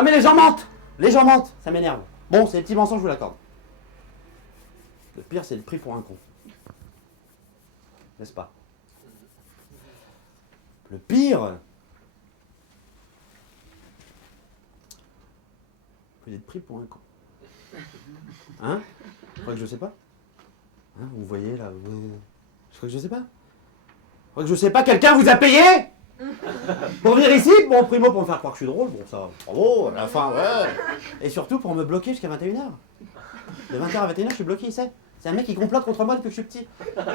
Ah mais les gens mentent. Les gens mentent, ça m'énerve. Bon, c'est des petits mensonges, je vous l'accorde. Le pire, c'est le prix pour un con. N'est-ce pas? Le pire, vous êtes pris pour un con. Hein? Je crois que je sais pas. Hein, vous voyez là, je crois que je sais pas. Je crois que je sais pas, quelqu'un vous a payé pour venir ici? Bon, primo pour me faire croire que je suis drôle, bon ça, bravo, à la fin, ouais. Et surtout pour me bloquer jusqu'à 21h. De 20h à 21h, je suis bloqué, il sait. C'est un mec qui complote contre moi depuis que je suis petit.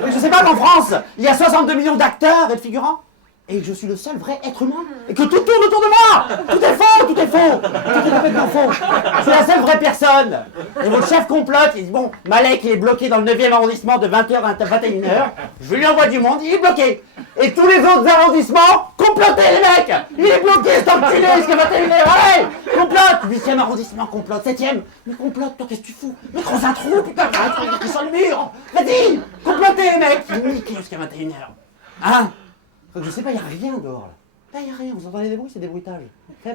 Mais je sais pas qu'en France, il y a 62 millions d'acteurs et de figurants, et que je suis le seul vrai être humain, et que tout tourne autour de moi. Tout est faux, tout est faux, tout est complètement faux. Je suis la seule vraie personne. Et votre chef complote, il dit bon, Malek il est bloqué dans le 9e arrondissement de 20h à 21h, je lui envoie du monde, il est bloqué. Et tous les autres arrondissements, complotez les mecs. Il est bloqué cet enculé jusqu'à 21h, allez, complote. 8e arrondissement, complote, 7e, mais complote, toi qu'est-ce que tu fous? Mais creuse un trou, putain, t'as un truc écrit sur le mur. Vas-y, complotez les mecs. Niquez jusqu'à 21h. Hein? Je sais pas, il n'y a rien dehors là. Là, il n'y a rien, vous entendez des bruits, c'est des bruitages. Pour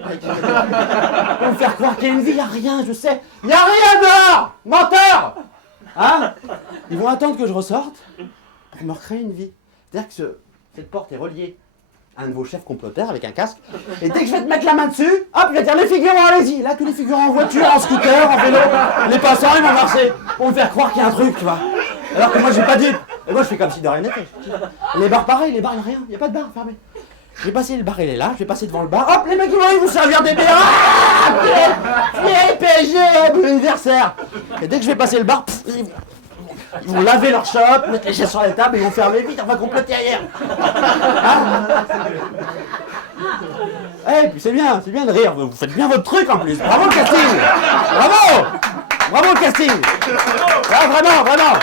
me faire croire qu'il y a une vie, il n'y a rien, je sais. Il n'y a rien dehors. Menteur. Hein? Ils vont attendre que je ressorte pour me recréer une vie. C'est-à-dire que cette porte est reliée à un de vos chefs comploteurs avec un casque. Et dès que je vais te mettre la main dessus, hop, il va dire les figurants, allez-y. Là, tous les figurants en voiture, en scooter, en vélo, les passants, ils vont marcher pour me faire croire qu'il y a un truc, tu vois. Alors que moi, j'ai pas dit. Et moi, je fais comme si de rien n'était. Les bars, pareil, les bars, il n'y a rien. Il n'y a pas de bar fermé. Je vais passer, le bar, il est là. Je vais passer devant le bar. Hop, les mecs, ils vont vous servir des bières. Ah, PSG, anniversaire. Et dès que je vais passer le bar, ils vont laver leur shop, mettre les chaises sur la table, ils vont fermer vite, on va comploter ailleurs. Hein? Eh, puis c'est bien de rire, vous faites bien votre truc en plus. Bravo le casting. Bravo le casting. Ah, vraiment.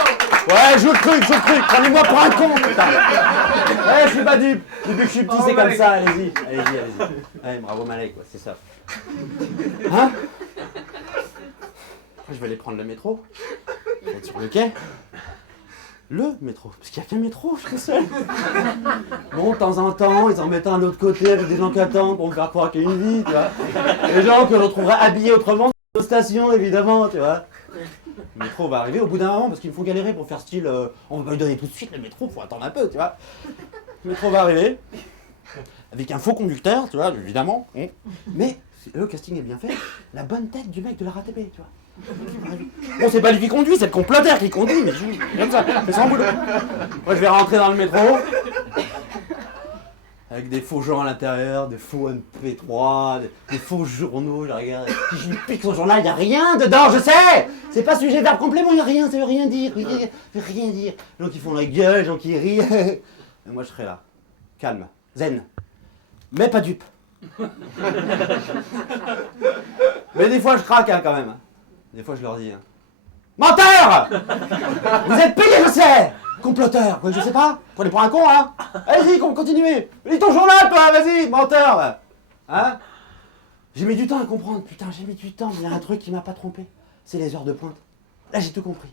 Ouais, joue le truc, prenez-moi pour un con, putain. Ouais, je suis pas dupe. Depuis que je suis petit, c'est comme ça, allez-y. Ouais, bravo Malek, ouais, c'est ça. Hein? Je vais aller prendre le métro. Je vais sur le quai. Le métro, parce qu'il n'y a qu'un métro, je suis seul. Bon, de temps en temps, ils en mettent un de l'autre côté avec des gens qui attendent pour me faire croire qu'il y a une vie, tu vois. Les gens que je retrouverai habillés autrement aux stations, évidemment, tu vois. Le métro va arriver au bout d'un moment parce qu'ils me font galérer pour faire style on va pas lui donner tout de suite le métro, faut attendre un peu, tu vois. Le métro va arriver avec un faux conducteur, tu vois, évidemment. Mais le casting est bien fait. La bonne tête du mec de la RATP, tu vois. Bon, c'est pas lui qui conduit, c'est le comploteur qui conduit, mais comme ça, c'est sans boulot. Moi, je vais rentrer dans le métro avec des faux gens à l'intérieur, des faux MP3, des faux journaux, je regarde. Si je lui pique son journal, il n'y a rien dedans, je sais. C'est pas sujet verbe complément, il n'y a rien, ça veut rien dire. Rien dire. Les gens qui font la gueule, les gens qui rient. Et moi, je serai là, calme, zen, mais pas dupe. Mais des fois, je craque quand même. Des fois, je leur dis menteur. Vous êtes payé, je sais. Comploteur, quoi, je sais pas. Prenez pour un con, hein. Allez-y, continuez. Lis ton journal, toi, vas-y, menteur. Hein? J'ai mis du temps à comprendre, putain, j'ai mis du temps. Mais il y a un truc qui m'a pas trompé. C'est les heures de pointe. Là, j'ai tout compris.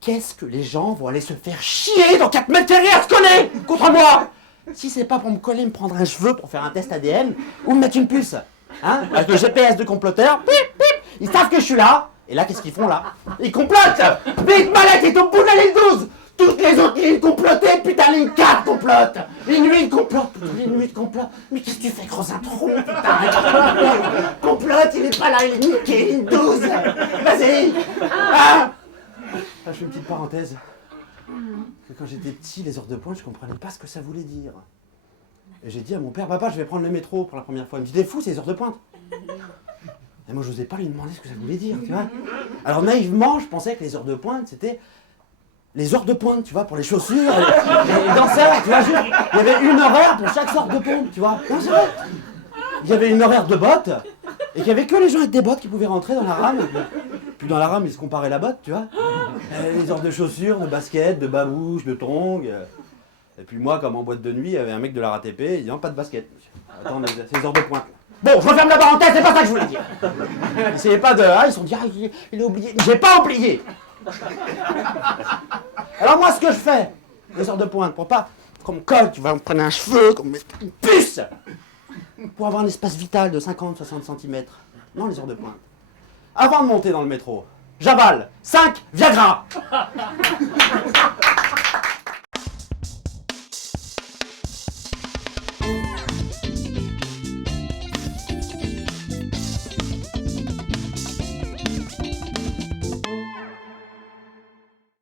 Qu'est-ce que les gens vont aller se faire chier dans 4 mètres carrés à se coller contre moi? Si c'est pas pour me coller, me prendre un cheveu pour faire un test ADN ou me mettre une puce. Hein? Avec le GPS de comploteur, pip, pip, ils savent que je suis là. Et là, qu'est-ce qu'ils font là? Ils complotent. Vite, Malek est au bout de la ligne 12. Toutes les autres lignes complotées, putain, ligne 4 complote. Ligne 8 complote, ligne 8 complote. Mais qu'est-ce que tu fais, creuse un trou, putain? Complote, il est pas là, il est niqué, ligne 12. Vas-y. Ah, je fais une petite parenthèse. Quand j'étais petit, les heures de pointe, je comprenais pas ce que ça voulait dire. Et j'ai dit à mon père, papa, je vais prendre le métro pour la première fois. Il me dit, t'es fou, c'est les heures de pointe. Et moi, je n'osais pas lui demander ce que ça voulait dire, tu vois. Alors, naïvement, je pensais que les heures de pointe, c'était les heures de pointe, tu vois, pour les chaussures, les danseurs, tu vois. Il y avait une horaire pour chaque sorte de pointe, tu vois. Non, c'est vrai. Il y avait une horaire de bottes, et qu'il n'y avait que les gens avec des bottes qui pouvaient rentrer dans la rame. Puis dans la rame, ils se comparaient la botte, tu vois. Les heures de chaussures, de baskets, de babouches, de tongs. Et puis moi, comme en boîte de nuit, il y avait un mec de la RATP, il dit non, pas de basket. Attends, c'est les heures de pointe. Bon, je referme la parenthèse, c'est pas ça que je voulais dire. Essayez pas de... Ah, ils se sont dit, ah, il a oublié. J'ai pas oublié. Alors moi, ce que je fais, les heures de pointe, pour pas qu'on me colle, tu vas me prendre un cheveu, qu'on me mette une puce. pour avoir un espace vital de 50-60 cm. Non, les heures de pointe. Avant de monter dans le métro, j'avale 5 Viagra.